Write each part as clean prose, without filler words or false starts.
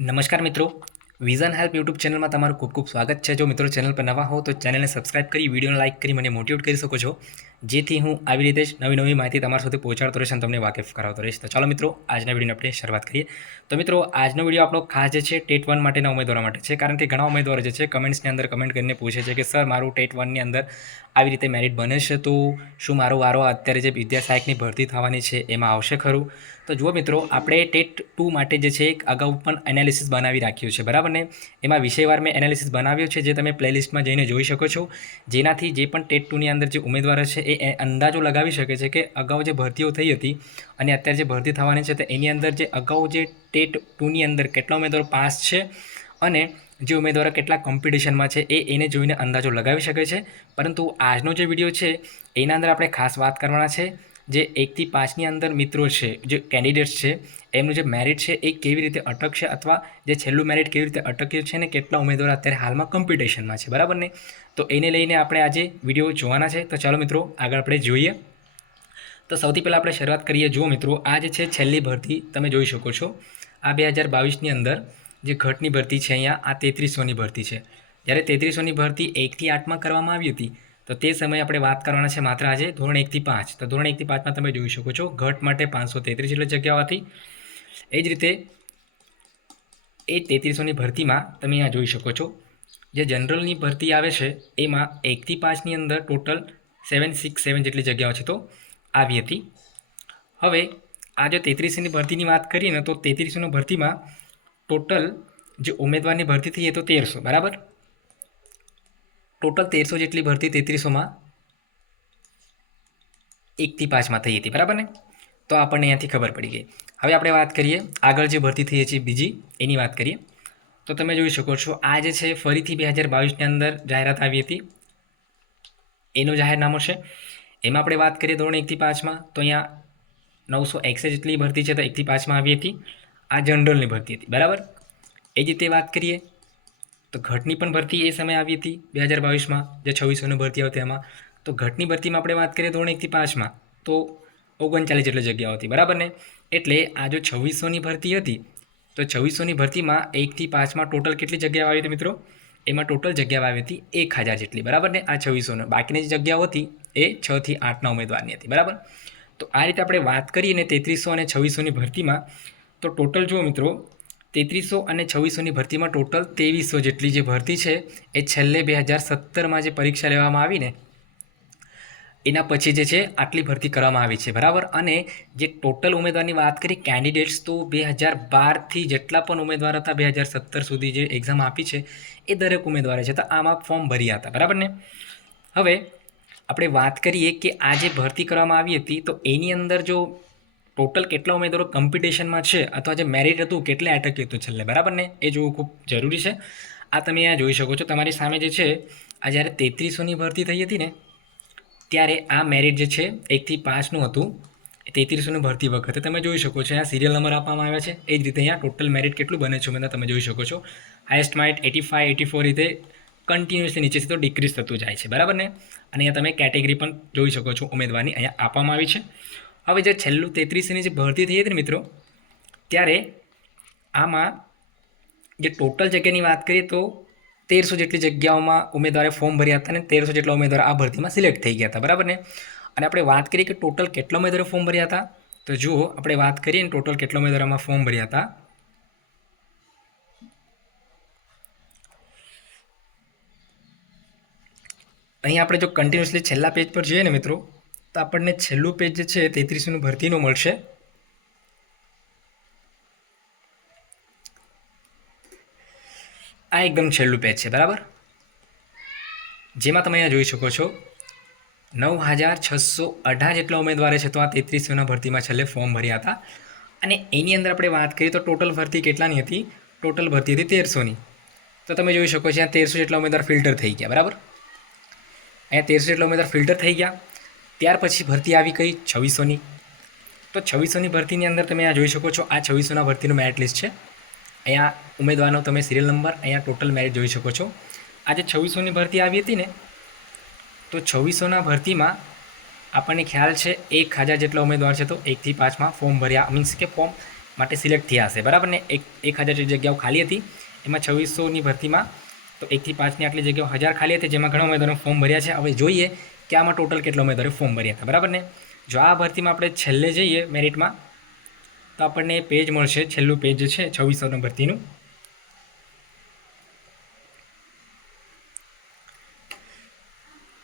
નમસ્કાર મિત્રો, vision help YouTube ચેનલમાં તમારું ખૂબ ખૂબ સ્વાગત છે। જો મિત્રો ચેનલ પર નવા હો તો ચેનલને સબસ્ક્રાઇબ કરી વિડીયોને લાઇક કરી મને મોટિવેટ કરી શકો છો, જેથી હું આવી રીતે જ નવી માહિતી તમારા સુધી પહોંચાડતો રહીશ અને તમને વાકેફ કરાવતો રહીશ। તો ચાલો મિત્રો, આજના વિડીયોની આપણે શરૂઆત કરીએ। તો મિત્રો, આજનો વિડીયો આપણો ખાસ જે છે ટેટ 1 માટેના ઉમેદવારો માટે છે, કારણ કે ઘણા ઉમેદવારો જે છે કમેન્ટ્સની અંદર કમેન્ટ કરીને પૂછે છે કે સર મારું ટેટ 1ની અંદર આવી રીતે મેરિટ બને છે, તો શું મારો વારો અત્યારે જે વિદ્યા સહાયકની ભરતી થવાની છે એમાં આવશે ખરું? તો જુઓ મિત્રો, આપણે ટેટ 2 માટે જે છે એક અગાઉ પણ એનાલિસિસ બનાવી રાખ્યું છે, બરાબર ને? એમાં વિષયવાર મેં એનાલિસિસ બનાવ્યો છે, જે તમે પ્લેલિસ્ટમાં જઈને જોઈ શકો છો, જેનાથી જે પણ ટેટ 2ની અંદર જે ઉમેદવારો છે એ અંદાજો લગાવી શકે છે કે અગાઉ જે ભરતીઓ થઈ હતી અને અત્યારે જે ભરતી થવાની છે તો એની અંદર જે અગાઉ જે ટેટ 2ની અંદર કેટલા ઉમેદવારો પાસ છે અને જે ઉમેદવારો કેટલા કોમ્પિટિશનમાં છે એને જોઈને અંદાજો લગાવી શકે છે। પરંતુ આજનો જે વિડીયો છે એના અંદર આપણે ખાસ વાત કરવાના છે જે 1 થી 5ની અંદર મિત્રો છે, જે કેન્ડિડેટ્સ છે, એમનું જે મેરિટ છે એ કેવી રીતે અટકશે અથવા જે છેલ્લું મેરિટ કેવી રીતે અટક્યું છે ને કેટલા ઉમેદવારો અત્યારે હાલમાં કોમ્પિટિશનમાં છે, બરાબર ને? તો એને લઈને આપણે આજે વિડીયો જોવાના છે। તો ચાલો મિત્રો, આગળ આપણે જોઈએ। તો સૌથી પહેલાં આપણે શરૂઆત કરીએ। જુઓ મિત્રો, આ જે છે છેલ્લી ભરતી તમે જોઈ શકો છો, આ 2022ની અંદર જે ઘટની ભરતી છે, અહીંયા આ 3300ની ભરતી છે। જ્યારે 3300ની ભરતી 1 થી 8માં કરવામાં આવી હતી તો તે સમયે આપણે વાત કરવાના છે માત્ર આજે ધોરણ 1 થી 5। તો ધોરણ 1 થી 5માં તમે જોઈ શકો છો ઘટ માટે 533 જેટલી જગ્યાઓ હતી। એ જ રીતે એ 3300ની ભરતીમાં તમે અહીંયા જોઈ શકો છો જે જનરલની ભરતી આવે છે એમાં 1 થી 5ની અંદર ટોટલ 767 જેટલી જગ્યાઓ છે તો આવી હતી। હવે આ જો 3300ની ભરતીની વાત કરીએ ને તો 3300ની ભરતીમાં ટોટલ જે ઉમેદવારની ભરતી થઈ એ તો 1300, બરાબર? ટોટલ 1300 જેટલી ભરતી 3300માં 1 થી 5માં થઈ હતી, બરાબર ને? તો આપણને અહીંયાથી ખબર પડી ગઈ। હવે આપણે વાત કરીએ આગળ જે ભરતી થઈ છે બીજી, એની વાત કરીએ તો તમે જોઈ શકો છો આ જે છે ફરીથી 2022ની અંદર જાહેરાત આવી હતી, એનું જાહેરનામું છે। એમાં આપણે વાત કરીએ ધોરણ 1 થી 5માં તો અહીંયા 961 જેટલી ભરતી છે તો 1 થી 5માં આવી હતી। આ જનરલની ભરતી હતી, બરાબર? એ જ રીતે વાત કરીએ તો ઘટની પણ ભરતી એ સમયે આવી હતી 2022માં, જે 2600ની ભરતી આવતી એમાં। તો ઘટની ભરતીમાં આપણે વાત કરીએ ધોરણ 1 થી 5માં તો 39 જેટલી જગ્યાઓ હતી, બરાબર ને? એટલે આ જો 2600ની ભરતી હતી તો 2600ની ભરતીમાં 1 થી 5માં ટોટલ કેટલી જગ્યાઓ આવી હતી મિત્રો? એમાં ટોટલ જગ્યાઓ આવી હતી 1000 જેટલી, બરાબર ને? આ 2600 બાકીની જે જગ્યાઓ હતી એ 6 થી 8ના ઉમેદવારની હતી, બરાબર? તો આ રીતે આપણે વાત કરીએ ને 3300 અને 2600ની ભરતીમાં તો ટોટલ જુઓ મિત્રો, 3300 અને 2600ની ભરતીમાં ટોટલ 2300 જેટલી જે ભરતી છે એ છેલ્લે 2017માં જે પરીક્ષા લેવામાં આવી ને એના પછી જે છે આટલી ભરતી કરવામાં આવી છે, બરાબર? અને જે ટોટલ ઉમેદવારની વાત કરી કેન્ડિડેટ્સ તો 2012થી જેટલા પણ ઉમેદવાર હતા 2017 સુધી જે એક્ઝામ આપી છે એ દરેક ઉમેદવારે છે તો આમાં ફોર્મ ભર્યા હતા, બરાબર ને? હવે આપણે વાત કરીએ કે આ જે ભરતી કરવામાં આવી હતી તો એની અંદર જો ટોટલ કેટલા ઉમેદવારો કોમ્પિટિશનમાં છે અથવા જે મેરિટ હતું કેટલે અટક્યું હતું છેલ્લે, બરાબર ને? એ જોવું ખૂબ જરૂરી છે। આ તમે અહીંયા જોઈ શકો છો, તમારી સામે જે છે આ જ્યારે 3300ની ભરતી થઈ હતી ને ત્યારે આ મેરિટ જે છે 1 થી 5નું હતું। 3300ની ભરતી વખતે તમે જોઈ શકો છો અહીંયા સિરિયલ નંબર આપવામાં આવ્યા છે। એ જ રીતે અહીંયા ટોટલ મેરિટ કેટલું બને છે ઉમેદવાર તમે જોઈ શકો છો, હાઈએસ્ટ મેરિટ 85, 84 રીતે કન્ટિન્યુઅસલી નીચેથી તો ડિક્રીઝ થતું જાય છે, બરાબર ને? અને અહીંયા તમે કેટેગરી પણ જોઈ શકો છો ઉમેદવારની અહીંયા આપવામાં આવી છે। હવે જે છેલ્લું 3300ની જે ભરતી થઈ હતી ને મિત્રો, ત્યારે આમાં જે ટોટલ જગ્યાની વાત કરીએ તો 1300 જેટલી જગ્યાઓમાં ઉમેદવારે ફોર્મ ભર્યા હતા અને 1300 જેટલા ઉમેદવાર આ ભરતીમાં સિલેક્ટ થઈ ગયા હતા, બરાબર ને? અને આપણે વાત કરીએ કે ટોટલ કેટલા ઉમેદવારો ફોર્મ ભર્યા હતા તો જુઓ, આપણે વાત કરીએ ને ટોટલ કેટલા ઉમેદવારોમાં ફોર્મ ભર્યા હતા અહીં આપણે જો કન્ટિન્યુઅસલી છેલ્લા પેજ પર જોઈએ ને મિત્રો તો આપણને છેલ્લું પેજ જે છે 3300ની ભરતીનું મળશે। આ એકદમ છેલ્લું પેજ છે, બરાબર? જેમાં તમે અહીંયા જોઈ શકો છો 9618 જેટલા ઉમેદવારે છે તો આ 3300ના ભરતીમાં છેલ્લે ફોર્મ ભર્યા હતા। અને એની અંદર આપણે વાત કરીએ તો ટોટલ ભરતી કેટલાની હતી? ટોટલ ભરતી હતી 1300ની। તો તમે જોઈ શકો છો અહીંયા 1300 જેટલા ઉમેદવાર ફિલ્ટર થઈ ગયા, બરાબર? અહીંયા 1300 જેટલા ઉમેદવાર ફિલ્ટર થઈ ગયા। ત્યાર પછી ભરતી આવી કઈ 2600ની। તો 2600ની ભરતીની અંદર તમે અહીંયા જોઈ શકો છો આ 2600ના ભરતીનું મેરિટ લિસ્ટ છે। અહીંયા ઉમેદવારનો તમે સિરિયલ નંબર, અહીંયા ટોટલ મેરિટ જોઈ શકો છો। આજે 2600ની ભરતી આવી હતી ને તો 2600ના ભરતીમાં આપણને ખ્યાલ છે 1000 જેટલા ઉમેદવાર છે તો 1 થી 5માં ફોર્મ ભર્યા, મીન્સ કે ફોર્મ માટે સિલેક્ટ થયા હશે, બરાબર ને. 1000 જેટલી જગ્યાઓ ખાલી હતી, એમાં 2600ની ભરતીમાં તો 1 થી 5ની આટલી જગ્યાઓ 1000 ખાલી હતી, જેમાં ઘણા ઉમેદવારો ફોર્મ ભર્યા છે. હવે જોઈએ કે આમાં ટોટલ કેટલા ઉમેદવારોએ ફોર્મ ભર્યા હતા, બરાબર ને. જો આ ભરતીમાં આપણે છેલ્લે જઈએ મેરિટમાં તો આપણને પેજ મળશે, છેલ્લું પેજ જે છે 2600 ભરતીનું.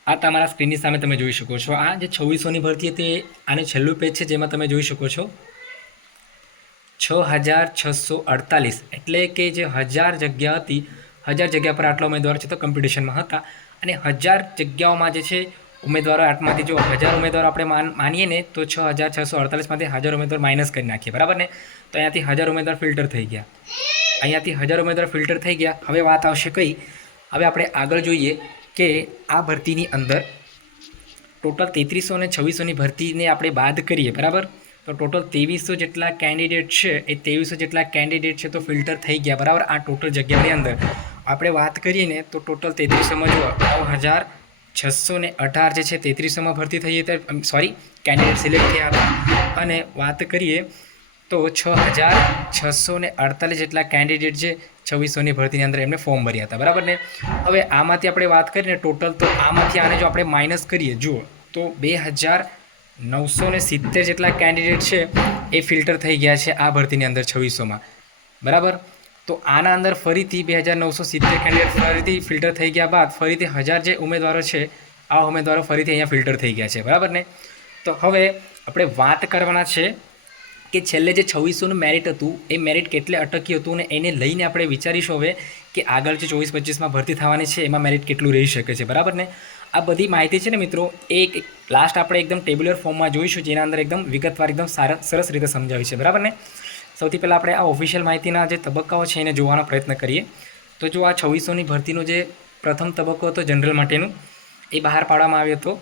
આ તમારા સ્ક્રીનની સામે તમે જોઈ શકો છો. આ જે 2600ની ભરતી હતી આનું છેલ્લું પેજ છે, જેમાં તમે જોઈ શકો છો 6648, એટલે કે જે 1000 જગ્યા હતી, 1000 જગ્યા પર આટલા ઉમેદવાર છે તો કોમ્પિટિશનમાં હતા. અને 1000 જગ્યાઓમાં જે છે ઉમેદવારો આટમાંથી જો 1000 ઉમેદવારો આપણે માનીએ ને તો 6648માંથી 1000 ઉમેદવાર માઇનસ કરી નાખીએ, બરાબર ને. તો અહીંયાથી 1000 ઉમેદવાર ફિલ્ટર થઈ ગયા, અહીંયાથી 1000 ઉમેદવાર ફિલ્ટર થઈ ગયા. હવે વાત આવશે કઈ, હવે આપણે આગળ જોઈએ કે આ ભરતીની અંદર ટોટલ 3300 અને 2600ની ભરતીને આપણે બાદ કરીએ, બરાબર. તો ટોટલ 2300 જેટલા કેન્ડિડેટ છે, એ 2300 જેટલા કેન્ડિડેટ છે તો ફિલ્ટર થઈ ગયા, બરાબર. આ ટોટલ જગ્યાની અંદર આપણે વાત કરીએ ને તો ટોટલ 3300માં જુઓ 9618 જે છે 3300માં ભરતી થઈ હતી, સોરી કેન્ડિડેટ સિલેક્ટ થયા હતા. અને વાત કરીએ તો 6648 જેટલા કેન્ડિડેટ જે 2600ની ભરતીની અંદર એમને ફોર્મ ભર્યા હતા, બરાબર ને. હવે આમાંથી આપણે વાત કરીએ ટોટલ, તો આમાંથી આને જો આપણે માઇનસ કરીએ જુઓ તો 2970 જેટલા કેન્ડિડેટ છે એ ફિલ્ટર થઈ ગયા છે આ ભરતીની અંદર 2600માં, બરાબર. તો આના અંદર ફરીથી 2970 કેન્ડિડેટ ફરીથી ફિલ્ટર થઈ ગયા બાદ ફરીથી 1000 જે ઉમેદવારો છે આ ઉમેદવારો ફરીથી અહીંયા ફિલ્ટર થઈ ગયા છે, બરાબર ને. તો હવે આપણે વાત કરવાના છે કે છેલ્લે જે 2600નું મેરિટ હતું એ મેરિટ કેટલે અટક્યું હતું, અને એને લઈને આપણે વિચારીશું હવે કે આગળ જે 24-25માં ભરતી થવાની છે એમાં મેરિટ કેટલું રહી શકે છે, બરાબર ને. આ બધી માહિતી છે ને મિત્રો એક લાસ્ટ આપણે એકદમ ટેબ્યુલર ફોર્મમાં જોઈશું, જેના અંદર એકદમ વિગતવાર એકદમ સરસ રીતે સમજાવી છે, બરાબર ને. સૌથી પહેલાં આપણે આ ઓફિશિયલ માહિતીના જે તબક્કાઓ છે એને જોવાનો પ્રયત્ન કરીએ. તો જો આ 2600ની ભરતીનો જે પ્રથમ તબક્કો હતો જનરલ માટેનું એ બહાર પાડવામાં આવ્યો હતો,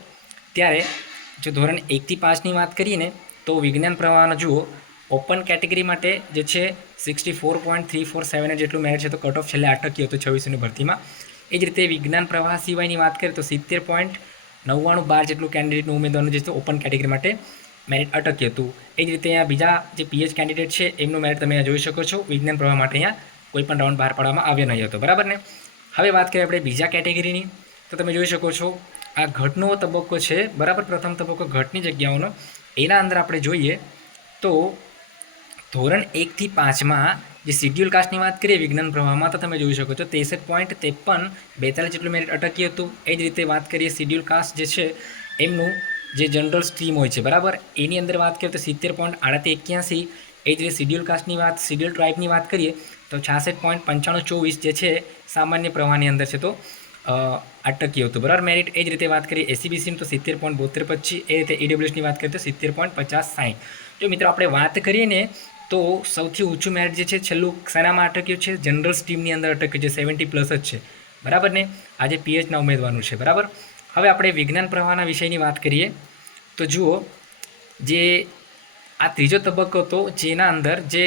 ત્યારે જો ધોરણ 1 થી 5ની વાત કરીએ ને તો વિજ્ઞાન પ્રવાહનો જુઓ ઓપન કેટેગરી માટે જે છે 64.3478 જેટલું મેરિટ છે તો કટ ઓફ છેલ્લે અટક્યું હતું 2600ની ભરતીમાં. એ જ રીતે વિજ્ઞાન પ્રવાહ સિવાયની વાત કરીએ તો 70.9912 જેટલું કેન્ડિડેટનું ઉમેદવારનું જે છે ઓપન કેટેગરી માટે મેરિટ અટક્યું હતું. એ જ રીતે અહીંયા બીજા જે પીએચ કેન્ડિડેટ છે એમનું મેરિટ તમે અહીંયા જોઈ શકો છો. વિજ્ઞાન પ્રવાહ માટે અહીંયા કોઈ પણ રાઉન્ડ બહાર પાડવામાં આવ્યો નહીં હતો, બરાબર ને. હવે વાત કરીએ આપણે બીજા કેટેગરીની, તો તમે જોઈ શકો છો આ ઘટનો તબક્કો છે, બરાબર. પ્રથમ તબક્કો ઘટની જગ્યાઓનો, એના અંદર આપણે જોઈએ તો ધોરણ 1 થી 5માં જે શિડ્યુલ કાસ્ટની વાત કરીએ વિજ્ઞાન પ્રવાહમાં તો તમે જોઈ શકો છો 63.5342 જેટલું મેરિટ અટક્યું હતું. એ જ રીતે વાત કરીએ શિડ્યુલ કાસ્ટ જે છે એમનું જે જનરલ સ્ટ્રીમ હોય છે, બરાબર, એની અંદર વાત કરીએ તો 70.3881. એ જ રીતે શિડ્યુલ કાસ્ટની વાત, શિડ્યુલ ટ્રાઇબની વાત કરીએ તો 66.9524 જે છે સામાન્ય પ્રવાહની અંદર છે તો અટક્યું હતું, બરાબર મેરિટ. એ જ રીતે વાત કરીએ એસીબીસીની તો 70.7225. એ રીતે ઈડબ્લ્યુએસની વાત કરીએ તો 70.5060. જો મિત્રો આપણે વાત કરીએ ને તો સૌથી ઊંચું મેરિટ જે છે છેલ્લું સેનામાં અટક્યું છે, જનરલ સ્ટ્રીમની અંદર અટક્યું છે, 70+ જ છે, બરાબર ને. આજે પીએચના ઉમેદવારનું છે, બરાબર. હવે આપણે વિજ્ઞાન પ્રવાહના વિષયની વાત કરીએ તો જુઓ જે આ ત્રીજો તબક્કો હતો જેના અંદર જે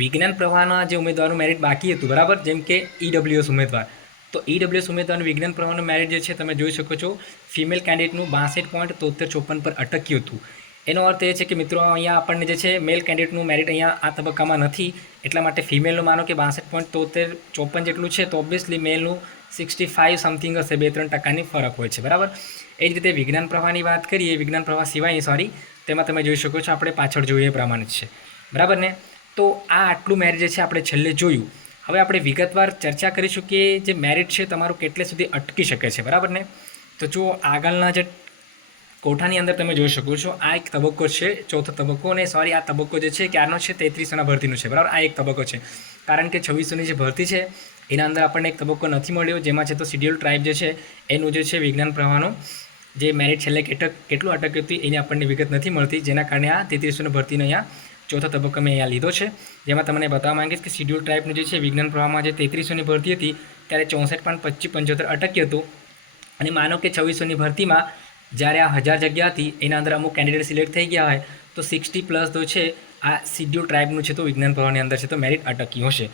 વિજ્ઞાન પ્રવાહના જે ઉમેદવારનું મેરિટ બાકી હતું, બરાબર, જેમ કે ઈડબ્લ્યુએસ ઉમેદવાર, તો ઈડબ્લ્યુએસ ઉમેદવારનું વિજ્ઞાન પ્રવાહનું મેરિટ જે છે તમે જોઈ શકો છો ફિમેલ કેન્ડિડેટનું 62.7354 પર અટક્યું હતું. એનો અર્થ એ છે કે મિત્રો અહીંયા આપણને જે છે મેલ કેન્ડિડેટનું મેરિટ અહીંયા આ તબક્કામાં નથી, એટલા માટે ફિમેલનું માનો કે 62.7354 જેટલું છે તો ઓબ્વિયસલી મેલનું 65 સમથિંગ હશે, 2-3% ફરક હોય છે, બરાબર. એ જ રીતે વિજ્ઞાન પ્રવાહની વાત કરીએ, વિજ્ઞાન પ્રવાહ સિવાયની સોરી, તેમાં તમે જોઈ શકો છો આપણે પાછળ જોઈએ એ પ્રમાણે જ છે, બરાબર ને. તો આ આટલું મેરિટ જે છે આપણે છેલ્લે જોયું. હવે આપણે વિગતવાર ચર્ચા કરીશું કે જે મેરિટ છે તમારું કેટલે સુધી અટકી શકે છે, બરાબર ને. તો જો આગળના જે કોઠાની અંદર તમે જોઈ શકો છો આ એક તબક્કો છે, ચોથો તબક્કો, અને સોરી આ તબક્કો જે છે ક્યારનો છે 3300ના ભરતીનું છે, બરાબર. આ એક તબક્કો છે કારણ કે 2600ની જે ભરતી છે એના અંદર આપણને એક તબક્કો નથી મળ્યો, જેમાં છે તો શિડ્યુલ ટ્રાઇબ જે છે એનું જે છે વિજ્ઞાન પ્રવાહનું જે મેરિટ છેલ્લે કેટલું અટક્યું હતું એની આપણને વિગત નથી મળતી, જેના કારણે આ 3300ની ભરતીનો અહીંયા ચોથો તબક્કો મેં અહીંયા લીધો છે. જેમાં તમને બતાવવા માંગીશ કે શિડ્યુલ ટ્રાઇબનું જે છે વિજ્ઞાન પ્રવાહમાં જે 3300ની ભરતી હતી ત્યારે 64.2575 અટક્યું હતું. અને માનો કે 2600ની ભરતીમાં જ્યારે આ 1000 જગ્યા હતી એના અંદર અમુક કેન્ડિડેટ સિલેક્ટ થઈ ગયા હોય તો 60+ તો છે આ શિડ્યુલ ટ્રાઇબનું છે તો વિજ્ઞાન પ્રવાહની અંદર છે તો મેરિટ અટક્યું હશે.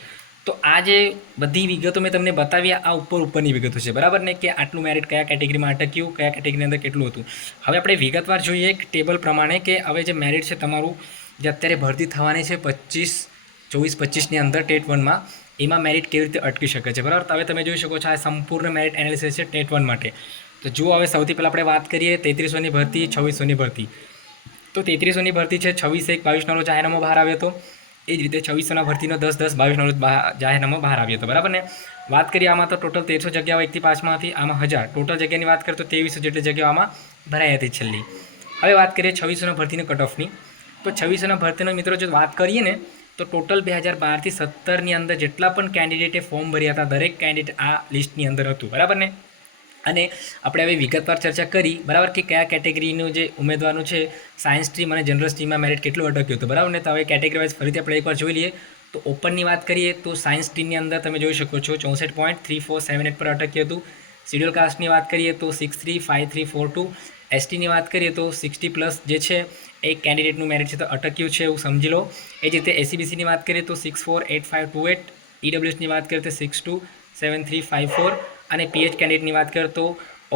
તો આ જે બધી વિગતો મેં તમને બતાવી આ ઉપરની વિગતો છે, બરાબર ને, કે આટલું મેરિટ કયા કેટેગરીમાં અટક્યું, કયા કેટેગરીની અંદર કેટલું હતું. હવે આપણે વિગતવાર જોઈએ એક ટેબલ પ્રમાણે કે હવે જે મેરિટ છે તમારું જે અત્યારે ભરતી થવાની છે 24-25ની અંદર ટેટ 1માં, એમાં મેરિટ કેવી રીતે અટકી શકે છે, બરાબર. તો હવે તમે જોઈ શકો છો આ સંપૂર્ણ મેરિટ એનાલિસિસ છે ટેટ 1 માટે. તો જુઓ, હવે સૌથી પહેલાં આપણે વાત કરીએ 3300ની ભરતી, 2600ની ભરતી. તો 3300ની ભરતી છે 26/1/22 રોજ જાહેરનામું બહાર આવ્યો હતો. એ જ રીતે 2600ના ભરતીનો 10/10/22 રોજ જાહેરનામું બહાર આવ્યો હતો, બરાબર ને. વાત કરીએ આમાં તો ટોટલ 1300 જગ્યાઓ 1 થી 5માં હતી, આમાં 1000 ટોટલ જગ્યાની વાત કરીએ તો 2300 જેટલી જગ્યાઓ આમાં ભરાઈ હતી છેલ્લી. હવે વાત કરીએ 2600ના ભરતીની કટ ઓફની. તો 2600ના ભરતીનો મિત્રો જો વાત કરીએ ને તો ટોટલ 2012થી 17ની અંદર જેટલા પણ કેન્ડિડેટે ફોર્મ ભર્યા હતા, દરેક કેન્ડિડેટ આ લિસ્ટની અંદર હતું, બરાબર ને. અને આપણે હવે વિગતવાર ચર્ચા કરી, બરાબર, કે કયા કેટેગરીનું જે ઉમેદવારનું છે સાયન્સ સ્ટ્રીમ અને જનરલ સ્ટ્રીમમાં મેરિટ કેટલું અટક્યું હતું, બરાબર ને. તો હવે કેટેગરી વાઇઝ ફરીથી આપણે એકવાર જોઈ લઈએ. તો ઓપનની વાત કરીએ તો સાયન્સ સ્ટ્રીમની અંદર તમે જોઈ શકો છો 64.3478 પર અટક્યું હતું. શિડ્યુલ કાસ્ટની વાત કરીએ તો 635342. એસટીની વાત કરીએ તો 60+ જે છે એ કેન્ડિડેટનું મેરિટ છે તો અટક્યું છે, એવું સમજી લો. એ જ રીતે એસીબીસીની વાત કરીએ તો 648528. ઈડબ્લ્યુએસની વાત કરીએ તો 627354. અને પીએચ કેન્ડિડેટની વાત કરીએ તો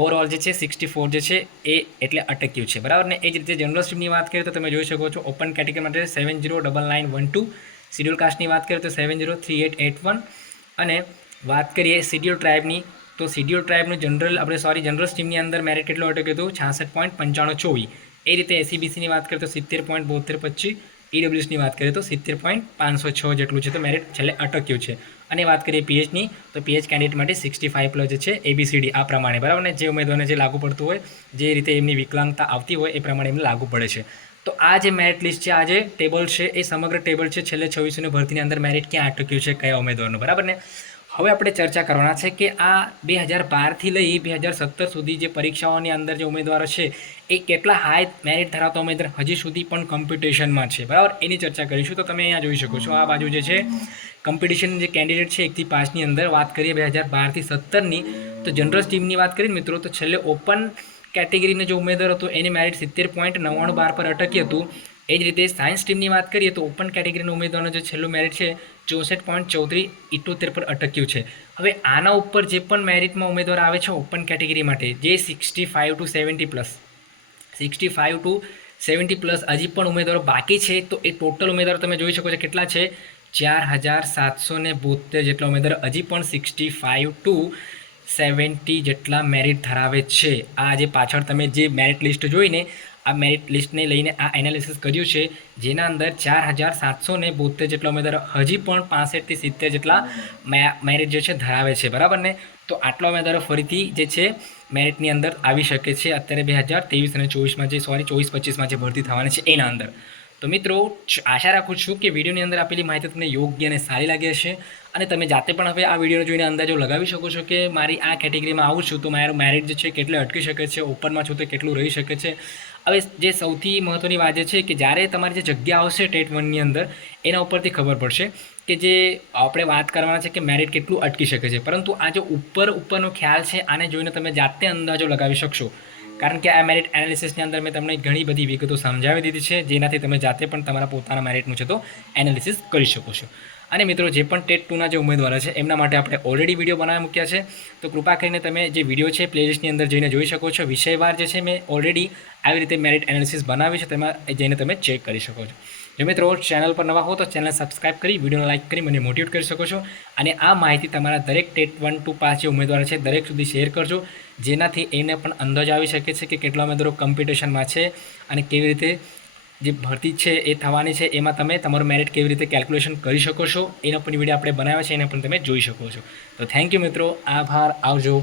ઓવરઓલ જે છે 64 જે છે એ એટલે અટક્યું છે, બરાબર ને. એ જ રીતે જનરલ સ્ટ્રીમની વાત કરીએ તો તમે જોઈ શકો છો ઓપન કેટેગરી માટે 709912. શિડ્યુલ કાસ્ટની વાત કરીએ તો 703881. અને વાત કરીએ શિડ્યુલ ટ્રાઇબની તો શિડ્યુલ ટ્રાઇબનું જનરલ સ્ટ્રીમની અંદર મેરિટ કેટલું અટક્યું હતું 66.9524. એ રીતે એસીબીસીની વાત કરીએ તો 70.7225. ઈડબ્લ્યુએસની વાત કરીએ તો 70.506 જેટલું છે તો મેરિટ છેલ્લે અટક્યું છે. અને વાત કરીએ પીએચની તો પીએચ કેન્ડિડેટ માટે 65+ જે છે ABCD આ પ્રમાણે, બરાબર ને. જે ઉમેદવારને જે લાગુ પડતું હોય, જે રીતે એમની વિકલાંગતા આવતી હોય એ પ્રમાણે એમને લાગુ પડે છે. તો આ જે મેરિટ લિસ્ટ છે, આ જે ટેબલ છે એ સમગ્ર ટેબલ છે છેલ્લે 2600ની ભરતીની અંદર મેરિટ ક્યાં અટક્યું છે, કયા ઉમેદવારનું, બરાબર ને. હવે આપણે ચર્ચા કરવાના છે કે આ 2012થી લઈ 2017 સુધી જે પરીક્ષાઓની અંદર જે ઉમેદવારો છે એ કેટલા હાઈ મેરિટ ધરાવતા ઉમેદવાર હજી સુધી પણ કોમ્પિટિશનમાં છે, બરાબર. એની ચર્ચા કરીશું. તો તમે અહીંયા જોઈ શકો છો આ બાજુ જે છે કોમ્પિટિશન જે કેન્ડિડેટ છે 1 થી 5ની અંદર વાત કરીએ 2012થી 17ની તો જનરલ સ્ટ્રીમની વાત કરીએ મિત્રો તો છેલ્લે ઓપન કેટેગરીનો જે ઉમેદવાર હતો એની મેરિટ 70.9912 પર અટકી હતું. એ જ રીતે સાયન્સ સ્ટ્રીમની વાત કરીએ તો ઓપન કેટેગરીના ઉમેદવારનો જે છેલ્લું મેરિટ છે 64.3478 પર અટક્યું છે. હવે આના ઉપર જે પણ મેરિટમાં ઉમેદવાર આવે છે ઓપન કેટેગરી માટે જે 65 to 70+, 65 to 70+ હજી પણ ઉમેદવારો બાકી છે. તો એ ટોટલ ઉમેદવારો તમે જોઈ શકો છો કેટલા છે 4772 જેટલા ઉમેદવારો હજી પણ 65 to 70 જેટલા મેરિટ ધરાવે છે. આ જે પાછળ તમે જે મેરિટ લિસ્ટ જોઈને આ મેરિટ લિસ્ટને લઈને આ એનાલિસિસ કર્યું છે, જેના અંદર 4772 જેટલા ઉમેદવારો હજી પણ 65 થી 70 જેટલા મેરિટ જે છે ધરાવે છે, બરાબર ને. તો આટલા ઉમેદવારો ફરીથી જે છે મેરિટની અંદર આવી શકે છે અત્યારે 2023 અને 24માં જે 24-25માં જે ભરતી થવાની છે એના અંદર. તો મિત્રો આશા રાખું છું કે વિડીયોની અંદર આપેલી માહિતી તમને યોગ્ય અને સારી લાગી હશે અને તમે જાતે પણ હવે આ વિડીયો જોઈને અંદાજો લગાવી શકો છો કે મારી આ કેટેગરીમાં આવું છું તો મારું મેરિટ જે છે કેટલે અટકી શકે છે, ઓપનમાં છું તો કેટલું રહી શકે છે. હવે જે સૌથી મહત્ત્વની વાત છે કે જ્યારે તમારી જે જગ્યા આવશે ટેટ 1ની અંદર એના ઉપરથી ખબર પડશે કે જે આપણે વાત કરવાના છે કે મેરિટ કેટલું અટકી શકે છે. પરંતુ આ જે ઉપરનો ખ્યાલ છે આને જોઈને તમે જાતે અંદાજો લગાવી શકશો, કારણ કે આ મેરિટ એનાલિસિસની અંદર મેં તમને ઘણી બધી વિગતો સમજાવી દીધી છે, જેનાથી તમે જાતે પણ તમારા પોતાના મેરિટનું છે તો એનાલિસિસ કરી શકો છો. અને મિત્રો જે પણ ટેટ 2ના જે ઉમેદવારો છે એમના માટે આપણે ઓલરેડી વિડીયો બનાવી મૂક્યા છે, તો કૃપા કરીને તમે જે વિડીયો છે પ્લેલિસ્ટની અંદર જઈને જોઈ શકો છો. વિષયવાર જે છે મેં ઓલરેડી આવી રીતે મેરિટ એનાલિસિસ બનાવી છે, તેમાં જઈને તમે ચેક કરી શકો છો. જો મિત્રો ચેનલ પર નવા હો તો ચેનલ સબસ્ક્રાઈબ કરી વિડીયોને લાઇક કરી મને મોટિવેટ કરી શકો છો અને આ માહિતી તમારા દરેક ટેટ 1 to 5 જે ઉમેદવારો છે દરેક સુધી શેર કરજો, જેનાથી એને પણ અંદાજ આવી શકે છે કે કેટલા ઉમેદવારો કોમ્પિટિશનમાં છે અને કેવી રીતે જે ભરતી છે એ થવાની છે એમાં તમે તમારું મેરિટ કેવી રીતે કેલ્ક્યુલેશન કરી શકો છો એનો પણ વિડીયો આપણે બનાવ્યા છે, એને પણ તમે જોઈ શકો છો. તો થેન્ક યુ મિત્રો, આભાર, આવજો.